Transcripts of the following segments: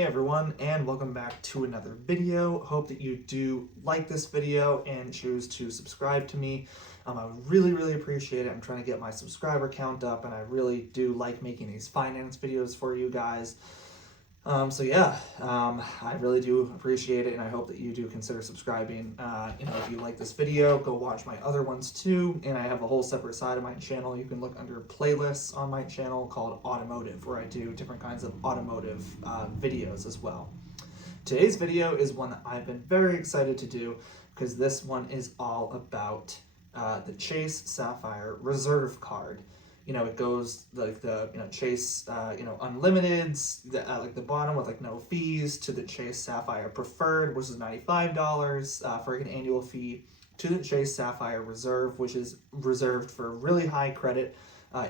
Hey everyone, and welcome back to another video. Hope that you do like this video and choose to subscribe to me. I really appreciate it. I'm trying to get my subscriber count up, and I really do like making these finance videos for you guys. I really do appreciate it, and I hope that you do consider subscribing. If you like this video, go watch my other ones too, and I have a whole separate side of my channel. You can look under playlists on my channel called Automotive, where I do different kinds of automotive videos as well. Today's video is one that I've been very excited to do because this one is all about the Chase Sapphire Reserve card. It goes like the Chase Unlimited, like the bottom with like no fees, to the Chase Sapphire Preferred, which is $95 for an annual fee, to the Chase Sapphire Reserve, which is reserved for really high credit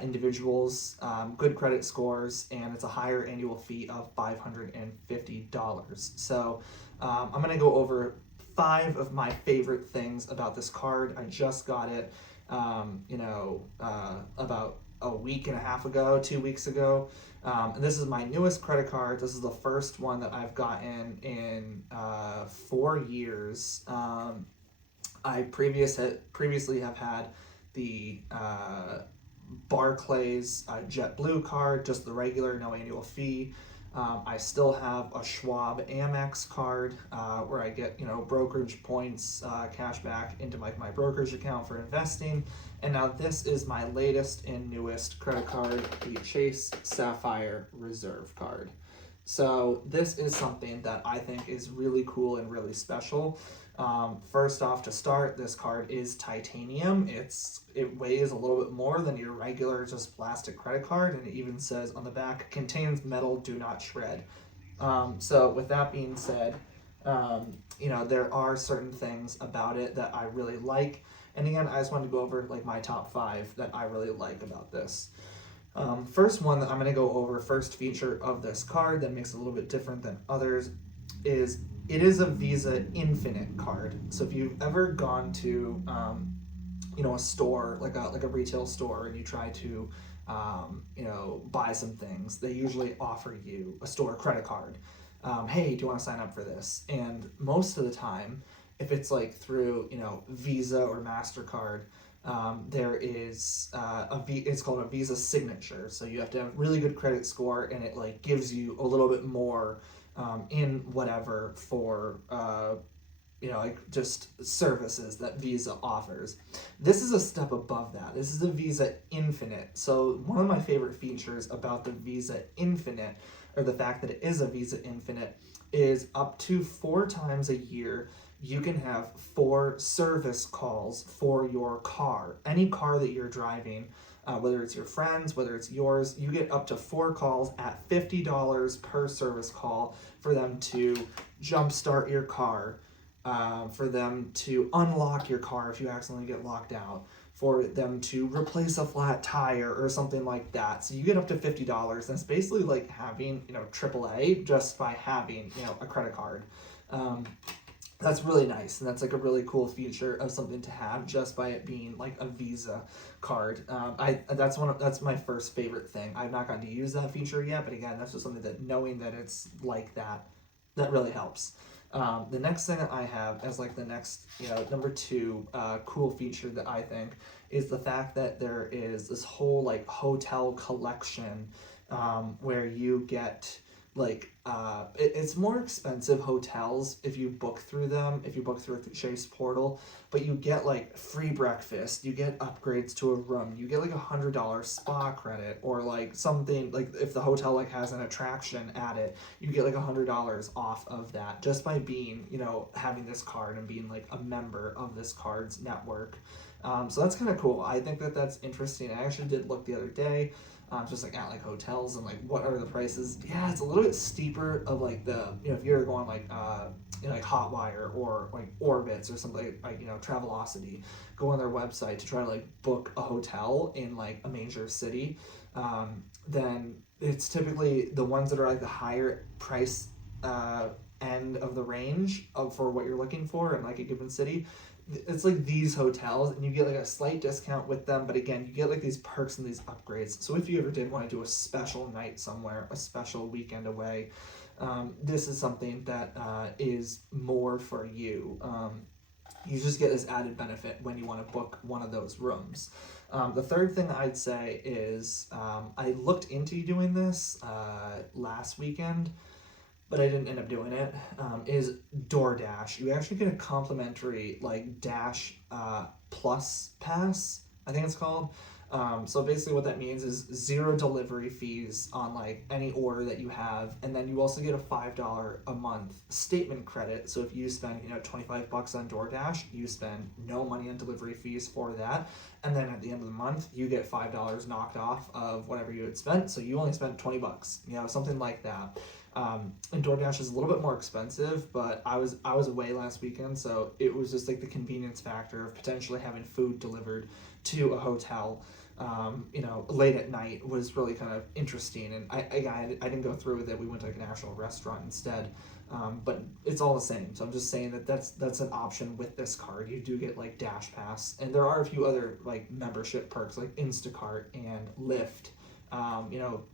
individuals, good credit scores, and it's a higher annual fee of $550. So I'm going to go over 5 of my favorite things about this card. I just got it about a week and a half ago, 2 weeks ago. And this is my newest credit card. This is the first one that I've gotten in 4 years. I previously have had the Barclays JetBlue card, just the regular, no annual fee. I still have a Schwab Amex card where I get brokerage points, cash back into my brokerage account for investing. And now this is my latest and newest credit card, the Chase Sapphire Reserve card. So this is something that I think is really cool and really special. First off, to start, this card is titanium. It weighs a little bit more than your regular just plastic credit card, and it even says on the back, contains metal, do not shred. So with that being said, there are certain things about it that I really like. And again, I just wanted to go over like my top 5 that I really like about this. First one that I'm going to go over, first feature of this card that makes it a little bit different than others, is it is a Visa Infinite card. So if you've ever gone to a store, like a retail store, and you try to buy some things, they usually offer you a store credit card. Hey, do you want to sign up for this? And most of the time, if it's like through Visa or MasterCard, there is it's called a Visa Signature. So you have to have a really good credit score, and it like gives you a little bit more in whatever for just services that Visa offers. This is a step above that. This is a Visa Infinite. So one of my favorite features about the Visa Infinite, or the fact that it is a Visa Infinite, is up to 4 times a year you can have 4 service calls for your car. Any car that you're driving, whether it's your friends, whether it's yours, you get up to 4 calls at $50 per service call for them to jumpstart your car, for them to unlock your car if you accidentally get locked out, for them to replace a flat tire or something like that. So you get up to $50. That's basically like having AAA just by having a credit card. That's really nice, and that's like a really cool feature of something to have just by it being like a Visa card. That's my first favorite thing. I've not gotten to use that feature yet, but again, that's just something that knowing that it's like that really helps. The next thing that I have as like the next number 2 cool feature that I think is the fact that there is this whole like hotel collection where you get like it's more expensive hotels if you book through them, if you book through the Chase portal, but you get like free breakfast, you get upgrades to a room, you get like $100 spa credit, or like something like if the hotel like has an attraction at it, you get like $100 off of that just by being having this card and being like a member of this card's network. So that's kind of cool. I think that that's interesting. I actually did look the other day, just like at like hotels and like what are the prices. Yeah, it's a little bit steeper of like the if you're going like like Hotwire or like Orbitz or something like Travelocity, go on their website to try to like book a hotel in like a major city, then it's typically the ones that are like the higher price end of the range for what you're looking for in like a given city. It's like these hotels, and you get like a slight discount with them, but again, you get like these perks and these upgrades. So if you ever did want to do a special night somewhere, a special weekend away, this is something that is more for you. You just get this added benefit when you want to book one of those rooms. The third thing I'd say is I looked into doing this last weekend, but I didn't end up doing it, is DoorDash. You actually get a complimentary like Dash Plus Pass, I think it's called. So basically what that means is 0 delivery fees on like any order that you have, and then you also get a $5 a month statement credit. So if you spend, $25 on DoorDash, you spend no money on delivery fees for that, and then at the end of the month you get $5 knocked off of whatever you had spent. So you only spent $20, something like that. And DoorDash is a little bit more expensive, but I was away last weekend, so it was just like the convenience factor of potentially having food delivered to a hotel late at night was really kind of interesting. And I didn't go through with it. We went to like an actual restaurant instead, but it's all the same. So I'm just saying that that's an option with this card. You do get like Dash Pass, and there are a few other like membership perks like Instacart and Lyft.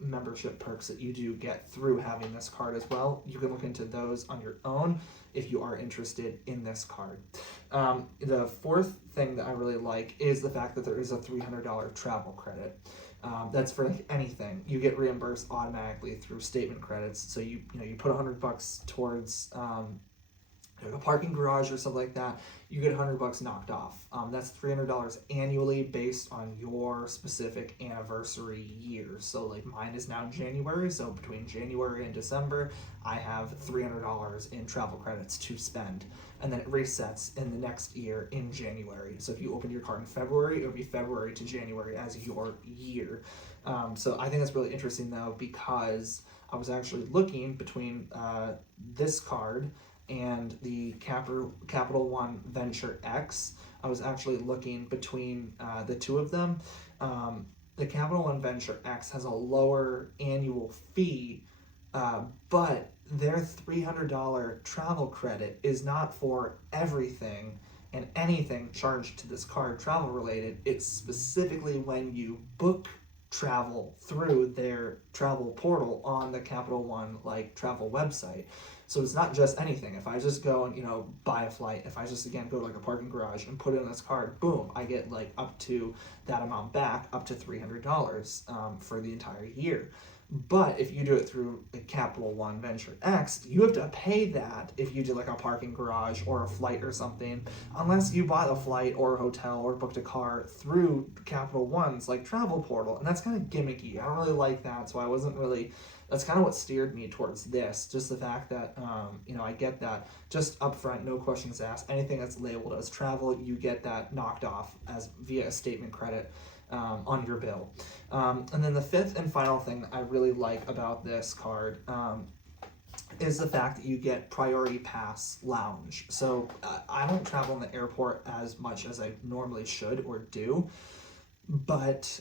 Membership perks that you do get through having this card as well. You can look into those on your own if you are interested in this card. The fourth thing that I really like is the fact that there is a $300 travel credit. That's for like anything. You get reimbursed automatically through statement credits. So you put $100 towards a parking garage or something like that, you get $100 knocked off. That's $300 annually based on your specific anniversary year. So like mine is now January, so between January and December, I have $300 in travel credits to spend. And then it resets in the next year in January. So if you open your card in February, it would be February to January as your year. So I think that's really interesting though, because I was actually looking between this card and the Capital One Venture X. I was actually looking between the two of them. The Capital One Venture X has a lower annual fee, but their $300 travel credit is not for everything and anything charged to this card travel related. It's specifically when you book travel through their travel portal on the Capital One travel website. So it's not just anything. If I just go and buy a flight, if I just again go to like a parking garage and put it in this card, boom, I get like up to that amount back, up to $300 for the entire year. But if you do it through the Capital One Venture X, you have to pay that if you do like a parking garage or a flight or something, unless you bought a flight or a hotel or booked a car through Capital One's travel portal. And that's kind of gimmicky. I don't really like that, so I wasn't really, that's kind of what steered me towards this. Just the fact that, I get that just upfront, no questions asked. Anything that's labeled as travel, you get that knocked off as via a statement credit on your bill. And then the fifth and final thing that I really like about this card is the fact that you get Priority Pass Lounge. So I don't travel in the airport as much as I normally should or do. But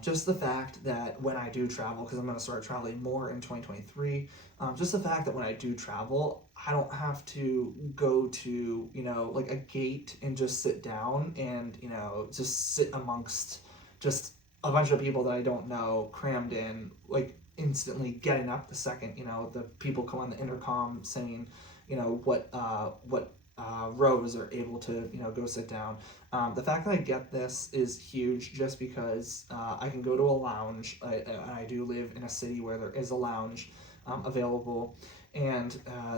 just the fact that when I do travel, because I'm going to start traveling more in 2023, just the fact that when I do travel, I don't have to go to, like a gate and just sit down and, just sit amongst just a bunch of people that I don't know crammed in, like instantly getting up the second, the people come on the intercom saying, what rows are able to, go sit down. The fact that I get this is huge just because I can go to a lounge. I do live in a city where there is a lounge available. And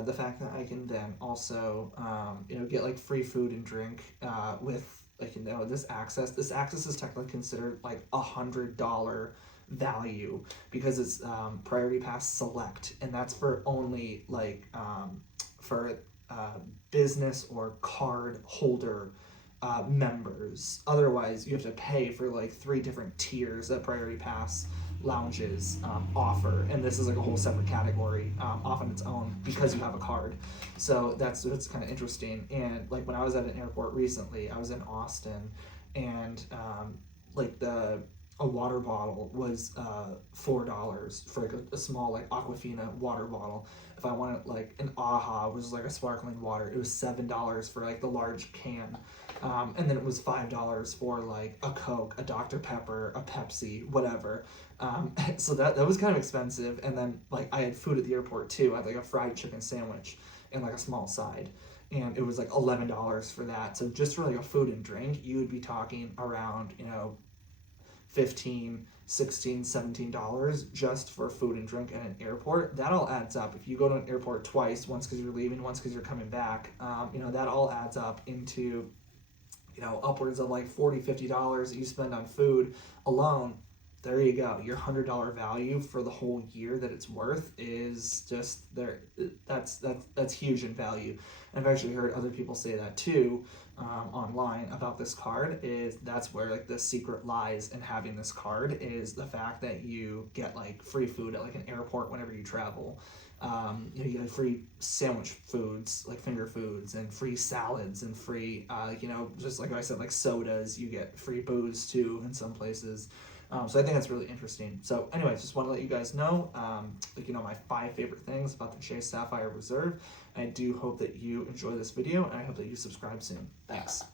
the fact that I can then also, get like free food and drink with this access. This access is technically considered like $100 value because it's Priority Pass Select, and that's for only for business or card holder members. Otherwise, you have to pay for like 3 different tiers that Priority Pass lounges offer, and this is like a whole separate category off on its own because you have a card. So that's kind of interesting. And like when I was at an airport recently, I was in Austin, and a water bottle was $4 for like a small like Aquafina water bottle. If I wanted like an AHA, which is like a sparkling water, it was $7 for like the large can. And then it was $5 for like a Coke, a Dr. Pepper, a Pepsi, whatever. So that was kind of expensive. And then like I had food at the airport too. I had like a fried chicken sandwich and like a small side. And it was like $11 for that. So just for like a food and drink, you would be talking around, you know, 15, 16, $17 just for food and drink at an airport. That all adds up. If you go to an airport twice, once because you're leaving, once because you're coming back, you know, that all adds up into, you know, upwards of like $40, $50 that you spend on food alone. There you go. Your $100 value for the whole year that it's worth is just there. That's huge in value. And I've actually heard other people say that too, online about this card. Is that's where like the secret lies in having this card, is the fact that you get like free food at like an airport whenever you travel. You know, you get free sandwich foods, like finger foods, and free salads, and free, you know, just like I said, like sodas. You get free booze too in some places. So I think that's really interesting. So anyways, just want to let you guys know, like, you know, my 5 favorite things about the Chase Sapphire Reserve. I do hope that you enjoy this video, and I hope that you subscribe soon. Thanks.